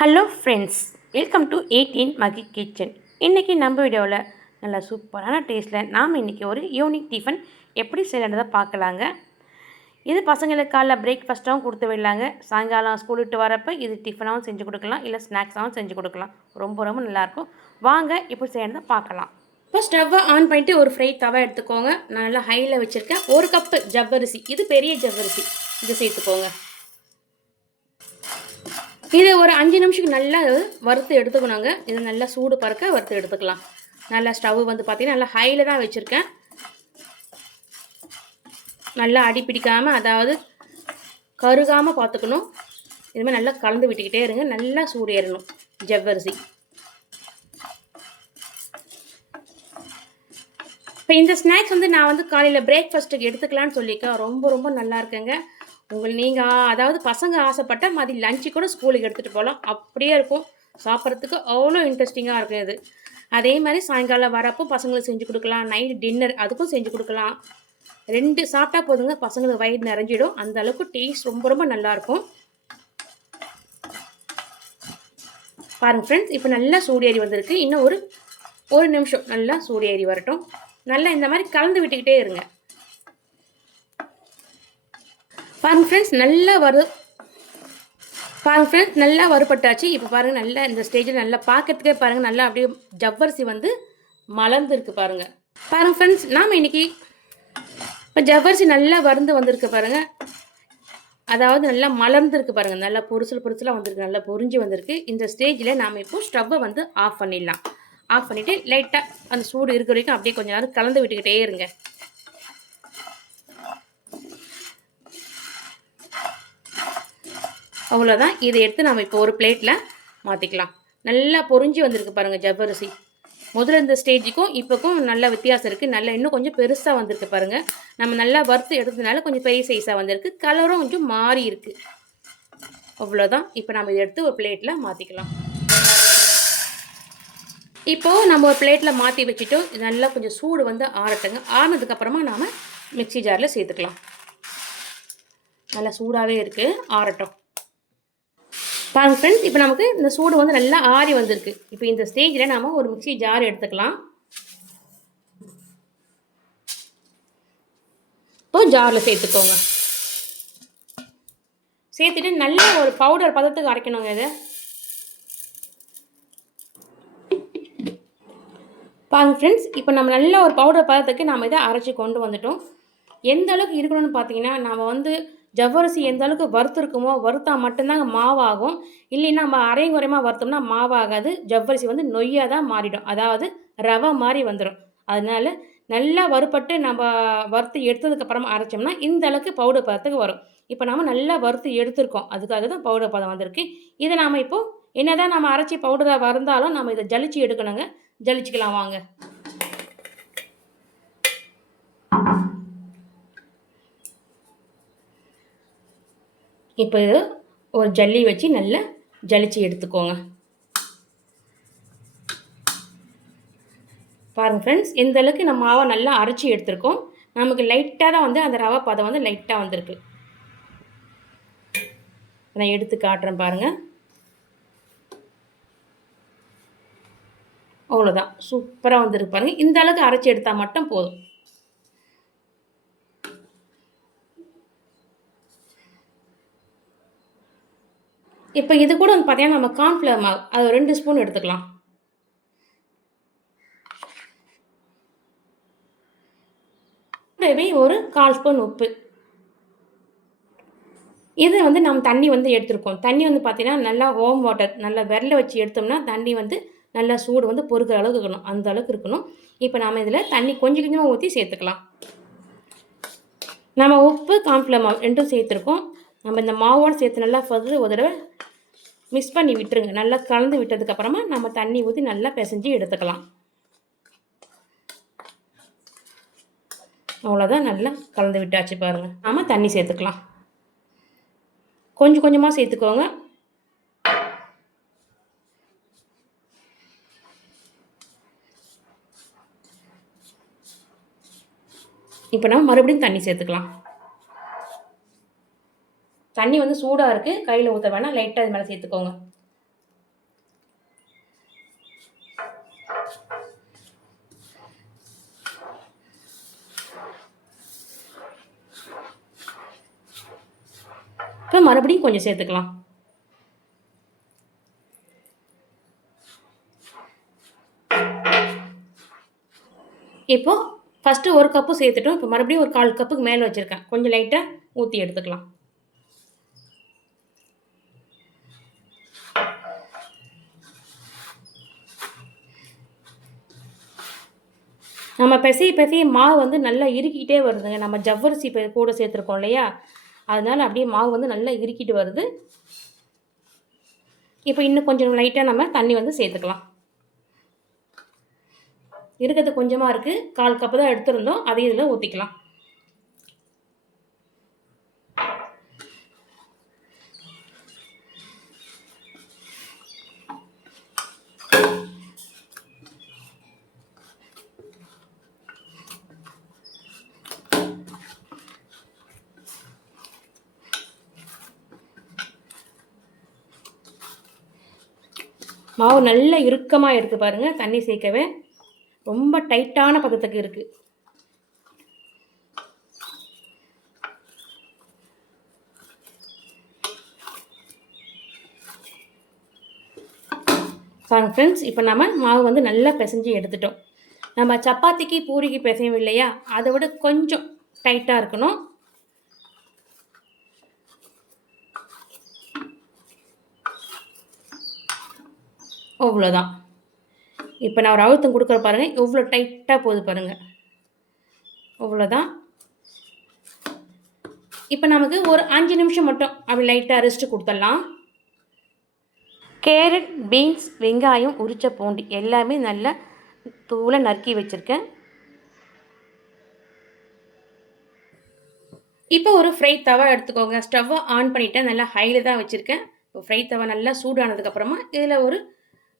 Hello friends welcome to eighteen Mahi kitchen இன்றைக்கி நம்ம வீடியோவில் நல்லா சூப்பரான டேஸ்ட்டில் நாம் இன்றைக்கி ஒரு யூனிக் டிஃபன் எப்படி செய்யறதை பார்க்கலாங்க. இது பசங்களுக்கு காலைல பிரேக்ஃபாஸ்ட்டாகவும் கொடுத்து விடலாங்க. சாயங்காலம் ஸ்கூல் விட்டு வரப்போ இது டிஃபனாகவும் செஞ்சு கொடுக்கலாம். இல்லை ஸ்நாக்ஸாகவும் செஞ்சு கொடுக்கலாம். ரொம்ப ரொம்ப நல்லாயிருக்கும் வாங்க எப்படி செய்யறதை பார்க்கலாம். இப்போ ஸ்டவ்வை ஆன் பண்ணிட்டு ஒரு ஃப்ரை தவா எடுத்துக்கோங்க. நான் நல்லா ஹையில் வச்சுருக்கேன். ஒரு கப்பு ஜவ்வரிசி. இது பெரிய ஜவ்வரிசி. இதை சேர்த்துக்கோங்க. இது ஒரு அஞ்சு நிமிஷத்துக்கு நல்லா வறுத்து எடுத்துக்கணுங்க இது நல்லா சூடு பறக்க வறுத்து எடுத்துக்கலாம். நல்லா ஸ்டவ் வந்து பார்த்தீங்கன்னா நல்லா ஹையில் தான் வச்சுருக்கேன். நல்லா அடி பிடிக்காமல் அதாவது கருகாமல் பார்த்துக்கணும் இதுமாதிரி நல்லா கலந்து விட்டுக்கிட்டே இருங்க. நல்லா சூடு ஏறணும். ஜவ்வரிசி. இப்போ இந்த ஸ்நாக்ஸ் வந்து நான் வந்து காலையில் பிரேக்ஃபாஸ்ட்டுக்கு எடுத்துக்கலான்னு சொல்லியிருக்கேன். ரொம்ப ரொம்ப நல்லா இருக்குங்க. உங்களுக்கு நீங்கள் அதாவது பசங்க ஆசைப்பட்டால் மதியம் லஞ்சு கூட ஸ்கூலுக்கு எடுத்துகிட்டு போகலாம் அப்படியே இருக்கும். சாப்பிட்றதுக்கு அவ்வளோ இன்ட்ரெஸ்டிங்காக இருக்கும் இது. அதே மாதிரி சாயங்காலம் வரப்போ பசங்களுக்கு செஞ்சு கொடுக்கலாம். நைட் டின்னர் அதுக்கும் செஞ்சு கொடுக்கலாம். ரெண்டு சாப்பிட்டா போதுங்க பசங்களுக்கு வயிறு நிறைஞ்சிடும். அந்த அளவுக்கு டேஸ்ட் ரொம்ப ரொம்ப நல்லாயிருக்கும் பாருங்கள் ஃப்ரெண்ட்ஸ் இப்போ நல்லா சூடேறி வந்திருக்கு. இன்னும் ஒரு ஒரு நிமிஷம் நல்லா சூடேறி வரட்டும். நல்லா இந்த மாதிரி கலந்து விட்டுக்கிட்டே இருங்க. பாருங்க ஃப்ரெண்ட்ஸ் நல்லா வரு பாருங்க ஃப்ரெண்ட்ஸ் நல்லா வறுபட்டாச்சு. இப்போ பாருங்கள் நல்லா இந்த ஸ்டேஜில் நல்லா பார்க்கறதுக்கே பாருங்கள் நல்லா அப்படியே ஜவ்வரிசி வந்து மலர்ந்துருக்கு பாருங்கள் பாருங்கள் ஃப்ரெண்ட்ஸ் நாம் இன்னைக்கு இப்போ ஜவ்வரிசி நல்லா வருந்து வந்திருக்கு பாருங்கள் அதாவது நல்லா மலர்ந்துருக்கு பாருங்கள் நல்லா பொரிசல் பொரிசலாக வந்திருக்கு நல்லா பொரிஞ்சு வந்திருக்கு. இந்த ஸ்டேஜில் நாம் இப்போ ஸ்டவ்வை வந்து ஆஃப் பண்ணிடலாம். ஆஃப் பண்ணிவிட்டு லைட்டாக அந்த சூடு இருக்கிற வரைக்கும் அப்படியே கொஞ்ச நேரம் கலந்து விட்டுக்கிட்டே இருங்க. அவ்வளோதான் இதை எடுத்து நம்ம இப்போ ஒரு பிளேட்டில் மாற்றிக்கலாம் நல்லா பொரிஞ்சு வந்திருக்கு பாருங்கள் ஜவ்வரிசி. முதல்ல இந்த ஸ்டேஜுக்கும் இப்போக்கும் நல்ல வித்தியாசம் இருக்குது நல்லா இன்னும் கொஞ்சம் பெருசாக வந்திருக்கு பாருங்கள் நம்ம நல்லா வறுத்து எடுத்ததுனால கொஞ்சம் பெரிய சைஸாக வந்திருக்கு. கலரும் கொஞ்சம் மாறி இருக்குது அவ்வளோதான் இப்போ நம்ம இதை எடுத்து ஒரு பிளேட்டில் மாற்றிக்கலாம் இப்போது நம்ம ஒரு பிளேட்டில் மாற்றி வச்சுட்டோம். நல்லா கொஞ்சம் சூடு வந்து ஆறட்டுங்க. ஆறினதுக்கப்புறமா நாம் மிக்ஸி ஜாரில் சேர்த்துக்கலாம். நல்லா சூடாகவே இருக்குது ஆறட்டும். பாருங்க ஃப்ரெண்ட்ஸ் இப்போ நமக்கு இந்த சூடு வந்து நல்லா ஆறி வந்திருக்கு. இப்போ இந்த ஸ்டேஜில் நாம் ஒரு மிக்சி ஜார் எடுத்துக்கலாம். இப்போ ஜாரில் சேர்த்துக்கோங்க. சேர்த்துட்டு நல்ல ஒரு பவுடர் பதத்துக்கு அரைக்கணுங்க இதை. பாருங்க ஃப்ரெண்ட்ஸ் இப்போ நம்ம நல்ல ஒரு பவுடர் பதத்துக்கு நாம் இதை அரைச்சி கொண்டு வந்துட்டோம். எந்த அளவுக்கு இருக்கணும்னு பார்த்தீங்கன்னா நாம் வந்து ஜவ்வரிசி எந்த அளவுக்கு வறுத்துருக்குமோ வறுத்தா மட்டும்தாங்க மாவாகும். இல்லைன்னா நம்ம அரையும் குறையமாக வறுத்தோம்னா மாவாகாது. ஜவ்வரிசி வந்து நொய்யாக தான் மாறிடும். அதாவது ரவை மாதிரி வந்துடும் அதனால நல்லா வறுப்பட்டு நம்ம வறுத்து எடுத்ததுக்கப்புறமா அரைச்சோம்னா இந்த அளவுக்கு பவுடர் பதத்துக்கு வரும். இப்போ நாம் நல்லா வறுத்து எடுத்திருக்கோம். அதுக்காக தான் பவுடர் பதம் வந்திருக்கு. இதை நாம் இப்போது என்னதான் நம்ம அரைச்சி பவுடராக வந்தாலும் நம்ம இதை ஜலிச்சு எடுக்கணுங்க. ஜலிச்சுக்கலாம் வாங்க. இப்போ ஒரு ஜல்லி வச்சு நல்லா ஜலிச்சு எடுத்துக்கோங்க. பாருங்கள் ஃப்ரெண்ட்ஸ் இந்த அளவுக்கு நம்ம மாவை நல்லா அரைச்சி எடுத்திருக்கோம். நமக்கு லைட்டாக தான் வந்து அந்த ரவை பதம் வந்து லைட்டாக வந்திருக்கு. நான் எடுத்து காட்டுறேன் பாருங்கள் அவ்வளோதான் சூப்பராக வந்துருக்கு பாருங்கள் இந்த அளவுக்கு அரைச்சி எடுத்தால் மட்டும் போதும். இப்போ இது கூட வந்து பார்த்தீங்கன்னா நம்ம கார்ன்ஃப்ளவர் மாவு. அது ரெண்டு ஸ்பூன் எடுத்துக்கலாம். கூடவே ஒரு கால் ஸ்பூன் உப்பு. இது வந்து நம்ம தண்ணி வந்து எடுத்துருக்கோம். தண்ணி வந்து பார்த்தீங்கன்னா நல்லா ஹோம் வாட்டர் நல்லா விரல வச்சு எடுத்தோம்னா தண்ணி வந்து நல்லா சூடு வந்து பொறுக்கிற அளவுக்கு இருக்கணும். அந்த அளவுக்கு இருக்கணும். இப்போ நாம் இதில் தண்ணி கொஞ்சம் கொஞ்சமாக ஊற்றி சேர்த்துக்கலாம். நம்ம உப்பு கார்ன்ஃப்ளவர் மாவு ரெண்டும் சேர்த்துருக்கோம். நம்ம இந்த மாவோடு சேர்த்து நல்லா ஃபர்ஸ்ட் ஒரு தடவை மிக்ஸ் பண்ணி விட்டுருங்க. நல்லா கலந்து விட்டதுக்கப்புறமா நம்ம தண்ணி ஊற்றி நல்லா பிசைஞ்சு எடுத்துக்கலாம். அவ்வளோதான் நல்லா கலந்து விட்டாச்சு பாருங்கள் நாம் தண்ணி சேர்த்துக்கலாம். கொஞ்சம் கொஞ்சமாக சேர்த்துக்கோங்க. இப்போ நம்ம மறுபடியும் தண்ணி சேர்த்துக்கலாம். தண்ணி வந்து சூடாக இருக்குது கையில் ஊற்ற வேணால் லைட்டாக அது மேலே சேர்த்துக்கோங்க. இப்போ மறுபடியும் கொஞ்சம் சேர்த்துக்கலாம். இப்போ ஃபஸ்ட்டு ஒரு கப்பு சேர்த்துட்டோம். இப்போ மறுபடியும் ஒரு கால் கப்புக்கு மேலே வச்சுருக்கேன். கொஞ்சம் லைட்டாக ஊற்றி எடுத்துக்கலாம். நம்ம பிசைய பிசைய மாவு வந்து நல்லா இறுக்கிட்டே வருதுங்க. நம்ம ஜவ்வரிசி இப்போ கூட சேர்த்துருக்கோம் இல்லையா? அதனால அப்படியே மாவு வந்து நல்லா இறுக்கிட்டு வருது. இப்போ இன்னும் கொஞ்சம் லைட்டாக நம்ம தண்ணி வந்து சேர்த்துக்கலாம். இருக்கிறது கொஞ்சமாக இருக்குது கால் கப்பு தான் எடுத்திருந்தோம். அதையும் இதில் ஊற்றிக்கலாம் மாவு நல்லா இறுக்கமாக எடுத்து பாருங்கள் தண்ணி சேர்க்கவே ரொம்ப டைட்டான பதத்துக்கு இருக்குது பாருங்க ஃப்ரெண்ட்ஸ் இப்போ நம்ம மாவு வந்து நல்லா பிசைஞ்சு எடுத்துட்டோம். நம்ம சப்பாத்திக்கு பூரிக்கு பிசையும் இல்லையா அதை விட கொஞ்சம் டைட்டாக இருக்கணும். அவ்வளோதான் இப்போ நான் ஒரு அழுத்தம் கொடுக்குற பாருங்கள் எவ்வளோ டைட்டாக போகுது பாருங்கள் அவ்வளோதான் இப்போ நமக்கு ஒரு அஞ்சு நிமிஷம் மட்டும் அப்படி லைட்டாக ரெஸ்ட்டு கொடுத்துடலாம். கேரட் பீன்ஸ் வெங்காயம் உரிச்ச பூண்டு எல்லாமே நல்லா தூளை நறுக்கி வச்சுருக்கேன். இப்போ ஒரு ஃப்ரை தவா எடுத்துக்கோங்க. ஸ்டவ்வை ஆன் பண்ணிவிட்டேன் நல்லா ஹையில் தான் வச்சுருக்கேன். இப்போ ஃப்ரை தவா நல்லா சூடானதுக்கப்புறமா இதில் ஒரு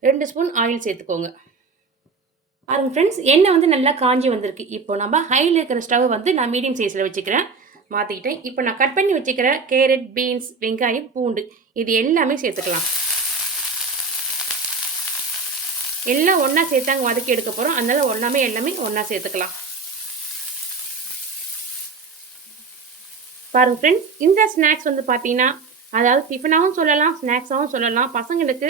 ரெண்டு ஸ்பூன் ஆயில் சேர்த்துக்கோங்க. பாருங்க ஃப்ரெண்ட்ஸ் எண்ணெய் வந்து நல்லா காஞ்சி வந்திருக்கு. இப்போ நம்ம ஹையில் இருக்கிற ஸ்டவ் வந்து நான் மீடியம் சைஸில் வச்சுக்கிறேன். மாற்றிக்கிட்டேன் இப்போ நான் கட் பண்ணி வச்சுக்கிற கேரட் பீன்ஸ் வெங்காயம் பூண்டு இது எல்லாமே சேர்த்துக்கலாம். எல்லாம் ஒன்றா சேர்த்தாங்க வதக்கி எடுக்க போகிறோம் அதனால் ஒன்றாமே எல்லாமே ஒன்றா சேர்த்துக்கலாம். பாருங்கள் ஃப்ரெண்ட்ஸ் இந்த ஸ்நாக்ஸ் வந்து பார்த்தீங்கன்னா அதாவது டிஃபனாகவும் சொல்லலாம் ஸ்நாக்ஸாகவும் சொல்லலாம். பசங்களுக்கு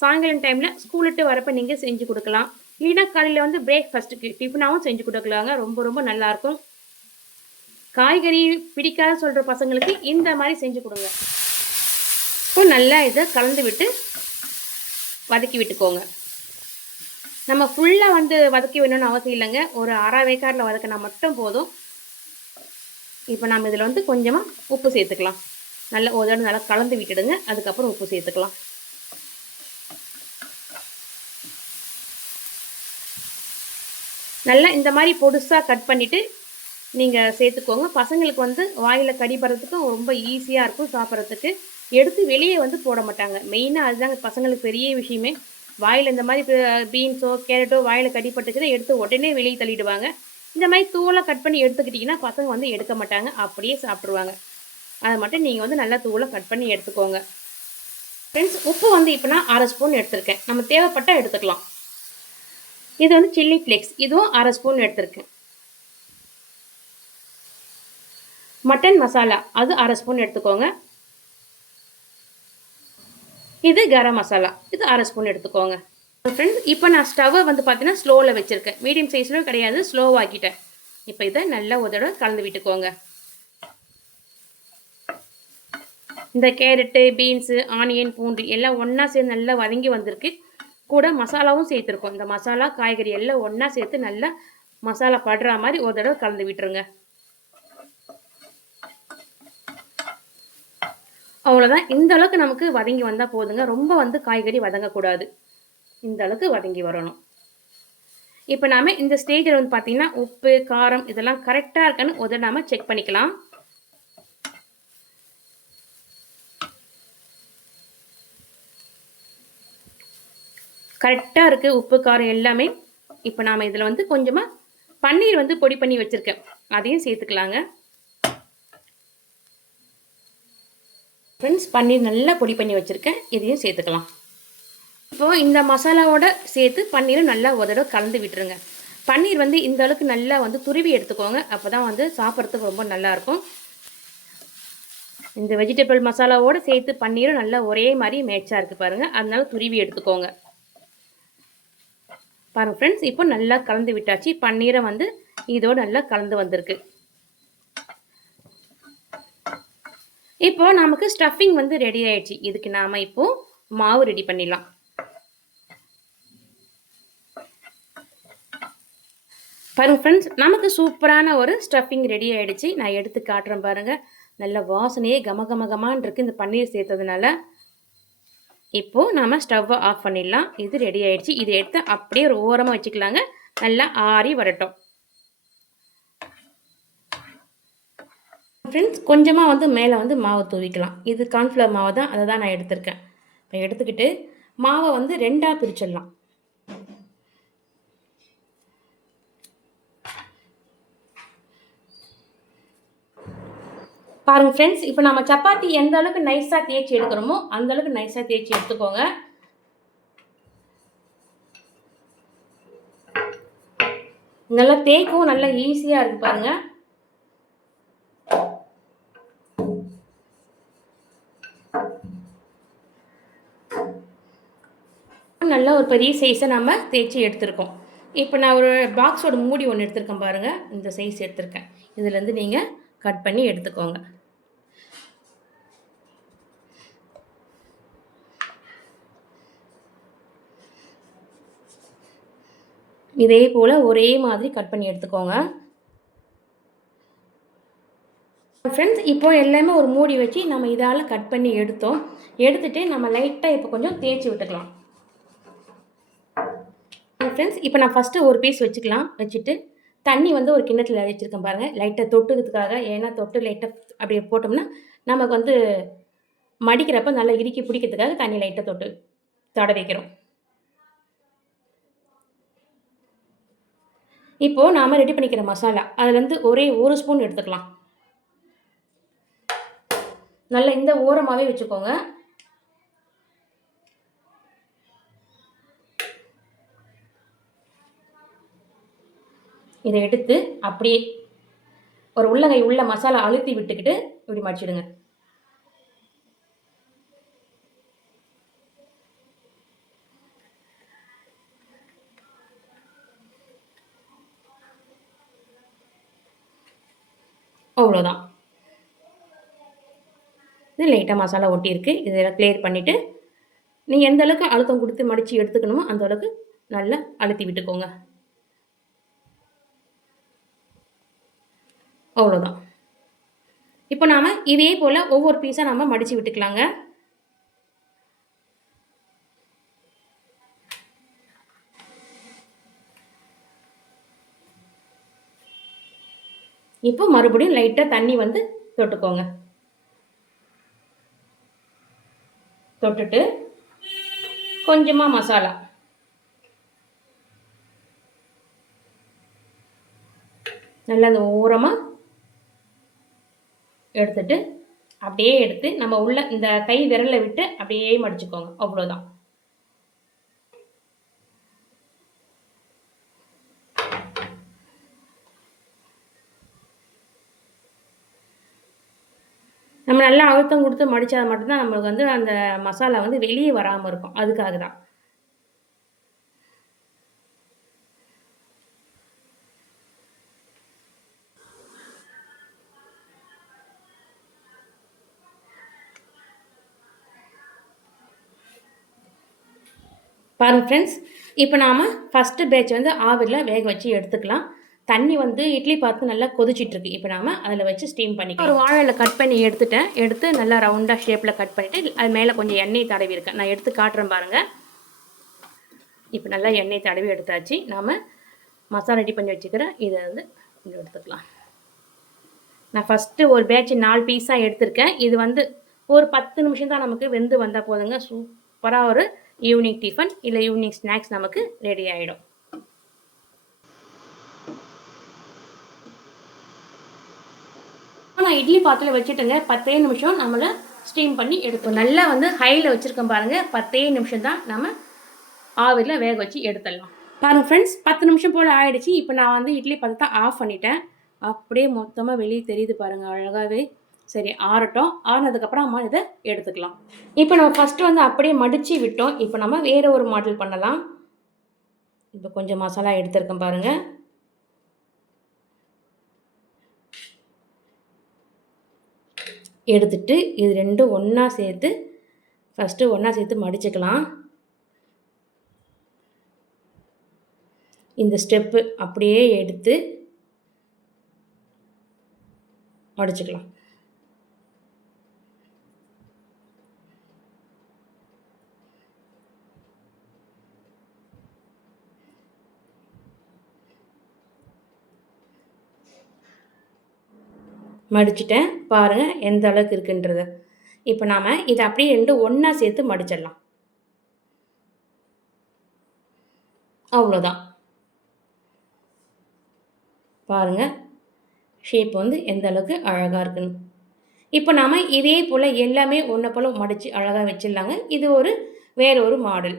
சாயங்காலம் டைமில் ஸ்கூல் விட்டு வரப்போ நீங்கள் செஞ்சு கொடுக்கலாம். இல்லைன்னா காலையில் வந்து பிரேக்ஃபாஸ்ட்டுக்கு டிஃபனாகவும் செஞ்சு கொடுக்கலாங்க. ரொம்ப ரொம்ப நல்லாயிருக்கும். காய்கறி பிடிக்காத சொல்கிற பசங்களுக்கு இந்த மாதிரி செஞ்சு கொடுங்க. இப்போ நல்லா இதை கலந்து விட்டு வதக்கி விட்டுக்கோங்க. நம்ம ஃபுல்லாக வந்து வதக்கி வேணும்னு அவசியம் இல்லைங்க. ஒரு அரை வேக்காரில் வதக்கினா மட்டும் போதும். இப்போ நம்ம இதில் வந்து கொஞ்சமாக உப்பு சேர்த்துக்கலாம். நல்லா ஒரு தடவை நல்லா கலந்து விட்டுடுங்க. அதுக்கப்புறம் உப்பு சேர்த்துக்கலாம். நல்லா இந்த மாதிரி பொடுசாக கட் பண்ணிவிட்டு நீங்கள் சேர்த்துக்கோங்க. பசங்களுக்கு வந்து வாயில் கடிப்படுறதுக்கும் ரொம்ப ஈஸியாக இருக்கும் சாப்பிட்றதுக்கு. எடுத்து வெளியே வந்து போட மாட்டாங்க. மெயினாக அதுதாங்க பசங்களுக்கு பெரிய விஷயமே. வாயில் இந்த மாதிரி பீன்ஸோ கேரட்டோ வாயில் கடிப்பட்டுச்சுன்னா எடுத்து உடனே வெளியே தள்ளிடுவாங்க. இந்த மாதிரி தூளை கட் பண்ணி எடுத்துக்கிட்டிங்கன்னா பசங்க வந்து எடுக்க மாட்டாங்க. அப்படியே சாப்பிட்ருவாங்க அதை மட்டும் நீங்கள் வந்து நல்லா தூளை கட் பண்ணி எடுத்துக்கோங்க. ஃப்ரெண்ட்ஸ் உப்பு வந்து இப்போ நான் அரை ஸ்பூன் எடுத்திருக்கேன். நம்ம தேவைப்பட்டால் எடுத்துக்கலாம். இது வந்து சில்லி ஃப்ளேக்ஸ் இதுவும் அரை ஸ்பூன் எடுத்திருக்கேன். மட்டன் மசாலா அது அரை ஸ்பூன் எடுத்துக்கோங்க. இது கரம் மசாலா இது அரை ஸ்பூன் எடுத்துக்கோங்க. ஃப்ரெண்ட்ஸ் இப்போ நான் ஸ்டவ்வை வந்து பார்த்தீங்கன்னா ஸ்லோவில் வச்சுருக்கேன். மீடியம் சைஸ்லையும் கிடையாது ஸ்லோவாக்கிட்டேன் இப்போ இதை நல்லா ஒரு தடவை கலந்து விட்டுக்கோங்க. இந்த கேரட்டு பீன்ஸு ஆனியன் பூண்டு எல்லாம் ஒன்றா சேர்ந்து நல்லா வதங்கி வந்திருக்கு. கூட மசாலாவும் சேர்த்துருக்கோம். இந்த மசாலா காய்கறி எல்லாம் ஒன்றா சேர்த்து நல்லா மசாலா படுற மாதிரி ஒரு தடவை கலந்து விட்டுருங்க. அவ்வளோதான் இந்த அளவுக்கு நமக்கு வதங்கி வந்தால் போதுங்க. ரொம்ப வந்து காய்கறி வதங்கக்கூடாது. இந்த அளவுக்கு வதங்கி வரணும். இப்போ நாம் இந்த ஸ்டேஜில் வந்து பார்த்தீங்கன்னா உப்பு காரம் இதெல்லாம் கரெக்டாக இருக்கான்னு ஒரு நாம் செக் பண்ணிக்கலாம். கரெக்டாக இருக்குது உப்பு காரம் எல்லாமே. இப்போ நாம் இதில் வந்து கொஞ்சமாக பன்னீர் வந்து பொடி பண்ணி வச்சுருக்கேன். அதையும் சேர்த்துக்கலாங்க. ஃப்ரெண்ட்ஸ் பன்னீர் நல்லா பொடி பண்ணி வச்சுருக்கேன். இதையும் சேர்த்துக்கலாம். இப்போது இந்த மசாலாவோட சேர்த்து பன்னீரும் நல்லா ஒரு தடவை கலந்து விட்டுருங்க. பன்னீர் வந்து இந்த அளவுக்கு நல்லா வந்து துருவி எடுத்துக்கோங்க. அப்போ தான் வந்து சாப்பிட்றதுக்கு ரொம்ப நல்லாயிருக்கும் இந்த வெஜிடபிள் மசாலாவோடு சேர்த்து பன்னீரும் நல்லா ஒரே மாதிரி மேட்சாக இருக்குது பாருங்கள் அதனால துருவி எடுத்துக்கோங்க. பாருங்கள் ஃப்ரெண்ட்ஸ் இப்போ நல்லா கலந்து விட்டாச்சு. பன்னீரை வந்து இதோடு நல்லா கலந்து வந்திருக்கு. இப்போ நமக்கு ஸ்டஃபிங் வந்து ரெடி ஆயிடுச்சு. இதுக்கு நாம் இப்போ மாவு ரெடி பண்ணிடலாம். பாருங்க ஃப்ரெண்ட்ஸ் நமக்கு சூப்பரான ஒரு ஸ்டஃபிங் ரெடி ஆயிடுச்சு. நான் எடுத்து காட்டுறேன் பாருங்க. நல்ல வாசனையே கம கம கமான் இருக்கு. இந்த பன்னீர் சேர்த்ததுனால இப்போது நாம் ஸ்டவ்வை ஆஃப் பண்ணிடலாம். இது ரெடி ஆயிடுச்சு. இதை எடுத்து அப்படியே ஒரு ஓரமாக வச்சுக்கலாங்க. நல்லா ஆறி வரட்டும். ஃப்ரெண்ட்ஸ் கொஞ்சமாக வந்து மேலே வந்து மாவு தூவிக்கலாம். இது கார்ன்ஃப்ளவர் மாவு தான். அதை தான் நான் எடுத்திருக்கேன். இப்போ எடுத்துக்கிட்டு மாவை வந்து ரெண்டாக பிரிச்சிடலாம். பாருங்கள் ஃப்ரெண்ட்ஸ் இப்போ நம்ம சப்பாத்தி எந்த அளவுக்கு நைஸாக தேய்ச்சி எடுக்கிறோமோ அந்த அளவுக்கு நைஸாக தேய்ச்சி எடுத்துக்கோங்க. நல்லா தேய்க்கவும் நல்லா ஈஸியாக இருக்குது பாருங்கள் நல்லா ஒரு பெரிய சைஸை நம்ம தேய்ச்சி எடுத்திருக்கோம். இப்போ நான் ஒரு பாக்ஸோட மூடி ஒன்று எடுத்திருக்கேன் பாருங்கள் இந்த சைஸ் எடுத்திருக்கேன். இதுலேருந்து நீங்கள் கட் பண்ணி எடுத்துக்கோங்க. இதே போல் ஒரே மாதிரி கட் பண்ணி எடுத்துக்கோங்க. ஃப்ரெண்ட்ஸ் இப்போ எல்லாமே ஒரு மூடி வச்சு நம்ம இதால் கட் பண்ணி எடுத்தோம். எடுத்துகிட்டு நம்ம லைட்டாக இப்போ கொஞ்சம் தேய்ச்சி விட்டுக்கலாம். ஃப்ரெண்ட்ஸ் இப்போ நான் ஃபஸ்ட்டு ஒரு பீஸ் வச்சுக்கலாம். வச்சுட்டு தண்ணி வந்து ஒரு கிண்ணத்தில் வச்சுருக்கேன் பாருங்கள் லைட்டாக தொட்டுக்கிறதுக்காக ஏன்னா தொட்டு லைட்டாக அப்படி போட்டோம்னா நமக்கு வந்து மடிக்கிறப்ப நல்லா இறுக்கி பிடிக்கிறதுக்காக தண்ணி லைட்டாக தொட்டு தட வைக்கிறோம். இப்போது நாம் ரெடி பண்ணிக்கிற மசாலா அதுலேருந்து ஒரே ஒரு ஸ்பூன் எடுத்துக்கலாம். நல்லா இந்த ஓரமாகவே வச்சுக்கோங்க. இதை எடுத்து அப்படியே ஒரு உள்ளங்கை உள்ள மசாலா அழுத்தி விட்டுக்கிட்டு இப்படி மடிச்சிடுங்க. அவ்வளோதான் இது லைட்டாக மசாலா ஒட்டியிருக்கு இதெல்லாம் கிளியர் பண்ணிவிட்டு நீங்கள் எந்த அளவுக்கு அழுத்தம் கொடுத்து மடித்து எடுத்துக்கணுமோ அந்த அளவுக்கு நல்லா அழுத்தி விட்டுக்கோங்க. அவ்வளோதான் இப்போ நாம் இதே போல் ஒவ்வொரு பீஸாக நம்ம மடித்து விட்டுக்கலாங்க. இப்போ மறுபடியும் லைட்டாக தண்ணி வந்து தொட்டுக்கோங்க. தொட்டுட்டு கொஞ்சமாக மசாலா. நல்லா அந்த ஓரமாக எடுத்துட்டு அப்படியே எடுத்து நம்ம உள்ள இந்த கை விரலை விட்டு அப்படியே மடிச்சுக்கோங்க. அவ்வளோதான் நம்ம நல்லா அழுத்தம் கொடுத்து மடித்தா மட்டும்தான் நம்மளுக்கு வந்து அந்த மசாலா வந்து வெளியே வராமல் இருக்கும். அதுக்காக தான் பாருங்கள் ஃப்ரெண்ட்ஸ் இப்போ நாம் ஃபஸ்ட்டு பேட்ச் வந்து ஆவிரில் வேக வச்சு எடுத்துக்கலாம். தண்ணி வந்து இட்லி பார்த்து நல்லா கொதிச்சிட்ருக்கு. இப்போ நாம் அதில் வச்சு ஸ்டீம் பண்ணிக்கலாம். ஒரு வாழையில் கட் பண்ணி எடுத்துட்டேன். எடுத்து நல்லா ரவுண்டாக ஷேப்பில் கட் பண்ணிவிட்டு அது மேலே கொஞ்சம் எண்ணெய் தடவி இருக்கேன். நான் எடுத்து காட்டுறேன் பாருங்கள் இப்போ நல்லா எண்ணெய் தடவி எடுத்தாச்சு. நாம் மசாலா ரெடி பண்ணி வச்சுக்கிறேன் இதை வந்து கொஞ்சம் எடுத்துக்கலாம். நான் ஃபஸ்ட்டு ஒரு பேட்ச் நாலு பீஸாக எடுத்திருக்கேன். இது வந்து ஒரு பத்து நிமிஷம் தான் நமக்கு வெந்து வந்தால் போதுங்க. சூப்பராக ஒரு ஈவினிங் டிஃபன் இல்லை ஈவினிங் ஸ்நாக்ஸ் நமக்கு ரெடி ஆகிடும் நான் இட்லி பாத்திரம் வச்சுட்டுங்க பத்தே நிமிஷம் நம்மளை ஸ்டீம் பண்ணி எடுப்போம் நல்லா வந்து ஹையில் வச்சுருக்கோம் பாருங்கள் பத்தே நிமிஷம் தான் நம்ம ஆவிரில் வேக வச்சு எடுத்துடலாம். பாருங்கள் ஃப்ரெண்ட்ஸ் பத்து நிமிஷம் போல் ஆகிடுச்சு இப்போ நான் வந்து இட்லி பாத்திரத்தை ஆஃப் பண்ணிட்டேன். அப்படியே மொத்தமாக வெளியே தெரியுது பாருங்கள் அழகாகவே சரி ஆறட்டும். ஆறினதுக்கப்புறம் நம்ம இதை எடுத்துக்கலாம். இப்போ நம்ம ஃபஸ்ட்டு வந்து அப்படியே மடித்து விட்டோம். இப்போ நம்ம வேறு ஒரு மாடல் பண்ணலாம். இப்போ கொஞ்சம் மசாலா எடுத்துருக்கேன் பாருங்கள் எடுத்துட்டு இது ரெண்டும் ஒன்றா சேர்த்து ஃபஸ்ட்டு ஒன்றா சேர்த்து மடிச்சுக்கலாம். இந்த ஸ்டெப்பு அப்படியே எடுத்து மடிச்சுக்கலாம். மடிச்சிட்டேன். பாருங்கள் எந்த அளவுக்கு இருக்குன்றது. இப்போ நாம் இதை அப்படியே ரெண்டு ஒன்றா சேர்த்து மடிச்சிடலாம். அவ்வளோதான் பாருங்கள் ஷேப் வந்து எந்த அளவுக்கு அழகாக இருக்குன்னு. இப்போ நாம் இதே போல் எல்லாமே ஒன்றை போல் மடித்து அழகாக வச்சிடலாங்க. இது ஒரு வேற ஒரு மாடல்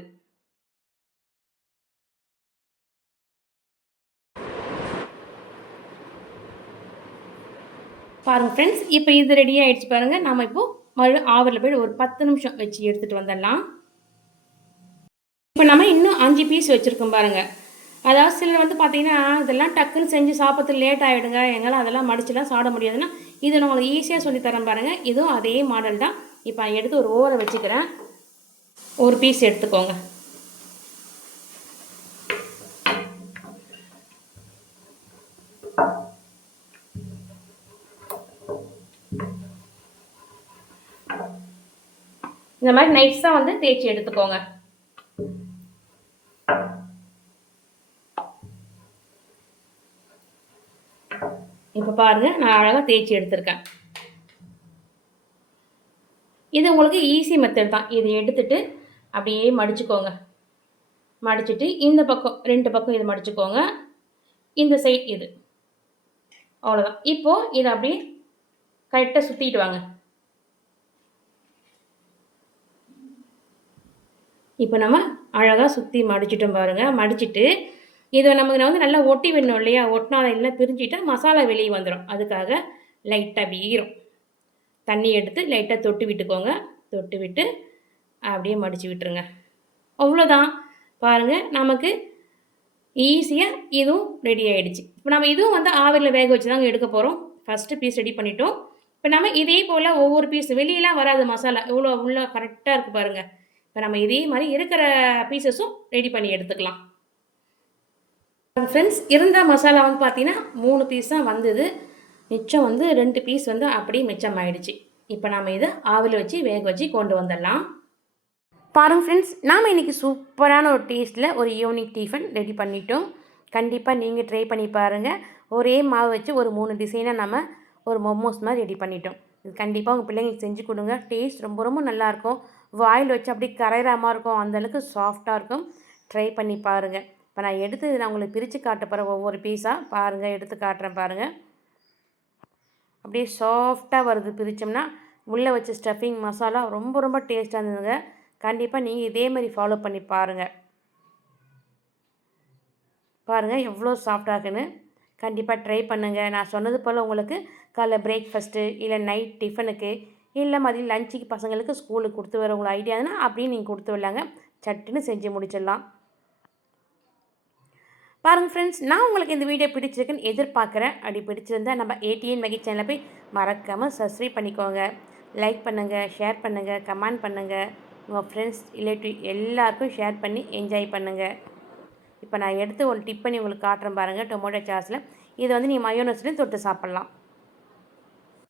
பாருங்கள் ஃப்ரெண்ட்ஸ் இப்போ இது ரெடி ஆகிடுச்சு பாருங்கள் நம்ம இப்போது மறுபடியும் ஆவரில் போய் ஒரு பத்து நிமிஷம் வச்சு எடுத்துகிட்டு வந்துடலாம். இப்போ நம்ம இன்னும் அஞ்சு பீஸ் வச்சுருக்கோம் பாருங்கள் அதாவது சிலர் வந்து பார்த்தீங்கன்னா இதெல்லாம் டக்குன்னு செஞ்சு சாப்பிட்றது லேட் ஆகிடுங்க எங்களால் அதெல்லாம் மடிச்சுலாம் சாப்பிட முடியாதுன்னா இது நான் உங்களுக்கு ஈஸியாக சொல்லி தரேன் பாருங்கள் இதுவும் அதே மாடல் தான். இப்போ எடுத்து ஒரு ஓவரை வச்சுக்கிறேன். ஒரு பீஸ் எடுத்துக்கோங்க. இந்த மாதிரி நைஸாக வந்து தேய்ச்சி எடுத்துக்கோங்க. இப்போ பாருங்கள் நான் அழகாக தேய்ச்சி எடுத்திருக்கேன். இது உங்களுக்கு ஈஸி மெத்தட் தான். இதை எடுத்துட்டு அப்படியே மடிச்சுக்கோங்க. மடிச்சுட்டு இந்த பக்கம் ரெண்டு பக்கம் இது மடிச்சுக்கோங்க. இந்த சைட் இது. அவ்வளோதான் இப்போது இதை அப்படியே கரெக்டாக சுற்றிட்டு வாங்க. இப்போ நம்ம அழகாக சுற்றி மடிச்சிட்டோம் பாருங்கள் மடிச்சுட்டு இதை நமக்கு வந்து நல்லா ஒட்டி விடணும் இல்லையா? ஒட்டினால இல்லை பிரிஞ்சுட்டா மசாலா வெளியே வந்துடும் அதுக்காக லைட்டாக வீரும். தண்ணி எடுத்து லைட்டாக தொட்டு விட்டுக்கோங்க. தொட்டு விட்டு அப்படியே மடித்து விட்டுருங்க. அவ்வளோதான் பாருங்கள் நமக்கு ஈஸியாக இதுவும் ரெடி ஆகிடுச்சு இப்போ நம்ம இதுவும் வந்து ஆவிரில் வேக வச்சு தாங்க எடுக்க போகிறோம் ஃபஸ்ட்டு பீஸ் ரெடி பண்ணிட்டோம். இப்போ நம்ம இதே போல் ஒவ்வொரு பீஸ் வெளியெலாம் வராது மசாலா. இவ்வளோ உள்ள கரெக்டாக இருக்குது பாருங்கள் இப்போ நம்ம இதே மாதிரி இருக்கிற பீசஸும் ரெடி பண்ணி எடுத்துக்கலாம். ஃப்ரெண்ட்ஸ் இருந்த மசாலா வந்து பார்த்தீங்கன்னா மூணு பீஸ் தான் வந்தது. மிச்சம் வந்து ரெண்டு பீஸ் வந்து அப்படியே மிச்சம் ஆயிடுச்சு இப்போ நாம் இதை ஆவில் வச்சு வேக வச்சு கொண்டு வந்துடலாம். பாருங்கள் ஃப்ரெண்ட்ஸ் நாம் இன்றைக்கி சூப்பரான ஒரு டேஸ்ட்டில் ஒரு யூனிக் டிஃபன் ரெடி பண்ணிட்டோம். கண்டிப்பாக நீங்கள் ட்ரை பண்ணி பாருங்கள் ஒரே மாவு வச்சு ஒரு மூணு டிசைனாக நம்ம ஒரு மொமோஸ் மாதிரி ரெடி பண்ணிட்டோம். இது கண்டிப்பாக உங்கள் பிள்ளைங்களுக்கு செஞ்சு கொடுங்க. டேஸ்ட் ரொம்ப ரொம்ப நல்லாயிருக்கும் வாயில் வச்சு அப்படியே கரையிற மாதிரி இருக்கும். அந்தளவுக்கு சாஃப்டாக இருக்கும். ட்ரை பண்ணி பாருங்கள் இப்போ நான் எடுத்து நான் உங்களுக்கு பிரித்து காட்ட போகிறேன் ஒவ்வொரு பீஸாக பாருங்கள் எடுத்து காட்டுறேன் பாருங்கள் அப்படியே சாஃப்டாக வருது பிரித்தோம்னா உள்ளே வச்ச ஸ்டஃபிங் மசாலா ரொம்ப ரொம்ப டேஸ்ட்டாக இருந்ததுங்க. கண்டிப்பாக நீங்கள் இதே மாதிரி ஃபாலோ பண்ணி பாருங்கள் பாருங்கள் எவ்வளோ சாஃப்டாகுன்னு கண்டிப்பாக ட்ரை பண்ணுங்கள் நான் சொன்னது போல் உங்களுக்கு காலைல பிரேக்ஃபஸ்ட்டு இல்லை நைட் டிஃபனுக்கு இல்லை மதியம் லஞ்சுக்கு பசங்களுக்கு ஸ்கூலுக்கு கொடுத்து வர உங்களுக்கு ஐடியாதுன்னா அப்படியே நீங்கள் கொடுத்து விடலாங்க. சட்டுன்னு செஞ்சு முடிச்சிடலாம். பாருங்கள் ஃப்ரெண்ட்ஸ் நான் உங்களுக்கு இந்த வீடியோ பிடிச்சிருக்குன்னு எதிர்பார்க்குறேன். அப்படி பிடிச்சிருந்தா நம்ம ஏடிஎன் மகி சேனலை போய் மறக்காமல் சப்ஸ்கிரைப் பண்ணிக்கோங்க. லைக் பண்ணுங்கள் ஷேர் பண்ணுங்கள் கமெண்ட் பண்ணுங்கள் உங்கள் ஃப்ரெண்ட்ஸ் ரிலேட்டிவ் எல்லாருக்கும் ஷேர் பண்ணி என்ஜாய் பண்ணுங்கள் இப்போ நான் எடுத்து ஒரு டிப் பண்ணி உங்களுக்கு காட்டுறேன் பாருங்கள் டொமேட்டோ சாஸில் இதை வந்து நீங்கள் மயோனஸ்லேயும் தொட்டு சாப்பிட்லாம்.